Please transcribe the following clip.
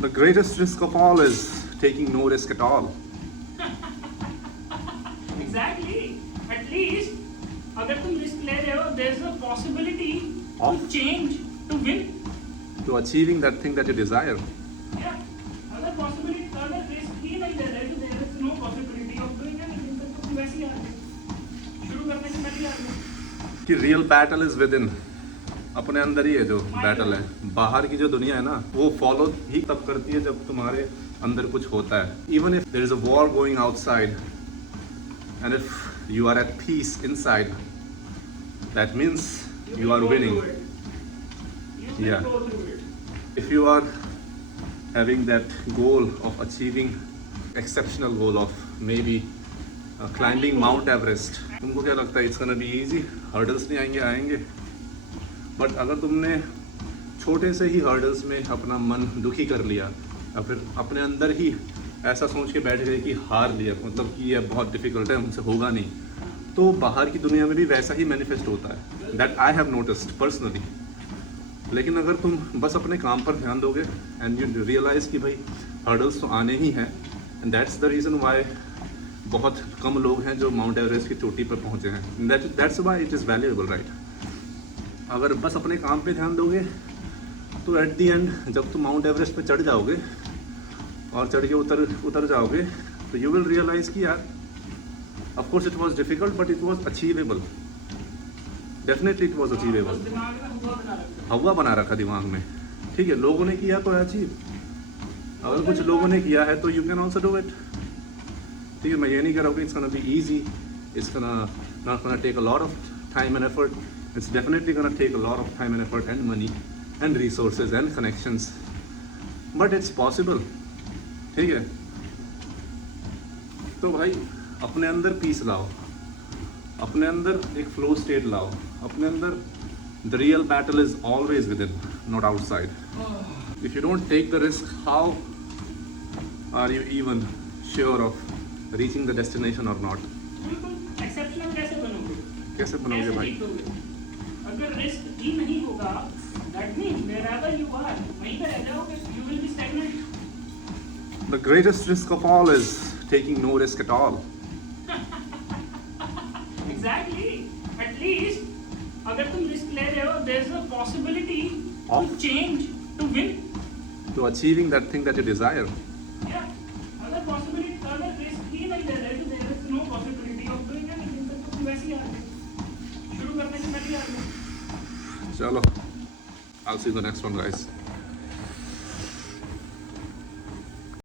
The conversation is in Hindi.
The greatest risk of all is taking no risk at all. Exactly. At least अगर तुम रिस्क ले रहे हो, there's a possibility to change, to win. To achieving that thing that you desire. Yeah. अगर possibility, अगर रिस्क ही नहीं ले रहे, तो there is no possibility of doing anything. तो तुम वैसे ही आ गए, शुरू करने से पहले आ गए. कि real battle is within. अपने अंदर ही है जो बैटल है. बाहर की जो दुनिया है ना, वो फॉलो ही तब करती है जब तुम्हारे अंदर कुछ होता है. Even if there is a war going outside and if you are at peace inside, that means you are winning. Yeah. If you are having that goal of achieving exceptional goal of maybe climbing Mount Everest, तुमको क्या लगता है it's gonna be easy? hurdles नहीं आएंगे. बट अगर तुमने छोटे से ही हर्डल्स में अपना मन दुखी कर लिया या फिर अपने अंदर ही ऐसा सोच के बैठ गए कि हार लिया, मतलब कि ये बहुत डिफिकल्ट है, हमसे होगा नहीं, तो बाहर की दुनिया में भी वैसा ही मैनिफेस्ट होता है. That I have noticed personally. लेकिन अगर तुम बस अपने काम पर ध्यान दोगे एंड यू रियलाइज़ कि भाई हर्डल्स तो आने ही हैं, and that's the reason why बहुत कम लोग हैं जो माउंट एवरेस्ट की चोटी पर पहुँचे हैं. That's why it is valuable, right. अगर बस अपने काम पे ध्यान दोगे तो एट दी एंड जब तुम माउंट एवरेस्ट पे चढ़ जाओगे और चढ़ के उतर जाओगे तो यू विल रियलाइज़ कि यार of course it was difficult but it was achievable. Definitely it was achievable. हवा बना रखा दिमाग में, ठीक है. लोगों ने किया तो अचीव. अगर कुछ लोगों ने किया है तो you can also do it. ठीक है. मैं ये नहीं कह रहा हूँ कि it's gonna be easy, it's not gonna take a lot of time and effort. It's definitely going to take a lot of time and effort and money and resources and connections, but it's possible. ठीक है. तो भाई अपने अंदर पीस लाओ, अपने अंदर एक फ्लो स्टेट लाओ, अपने अंदर the real battle is always within, not outside. If you don't take the risk, how are you even sure of reaching the destination or not? Exceptional कैसे बनोगे भाई? अगर रिस्क ही नहीं होगा, that means wherever you are, वहीं पे रह जाओगे, you will be stagnant. The greatest risk of all is taking no risk at all. Exactly. At least अगर तुम रिस्क ले रहे हो, there is a possibility to change, to win. To achieving that thing that you desire. Yeah. अगर possibility, अगर रिस्क ही नहीं ले रहे, तो there is no possibility of doing anything. तो तुम वैसे ही आ गए, शुरू करने से पहले आ गए. Chalo, I'll see you in the next one, guys.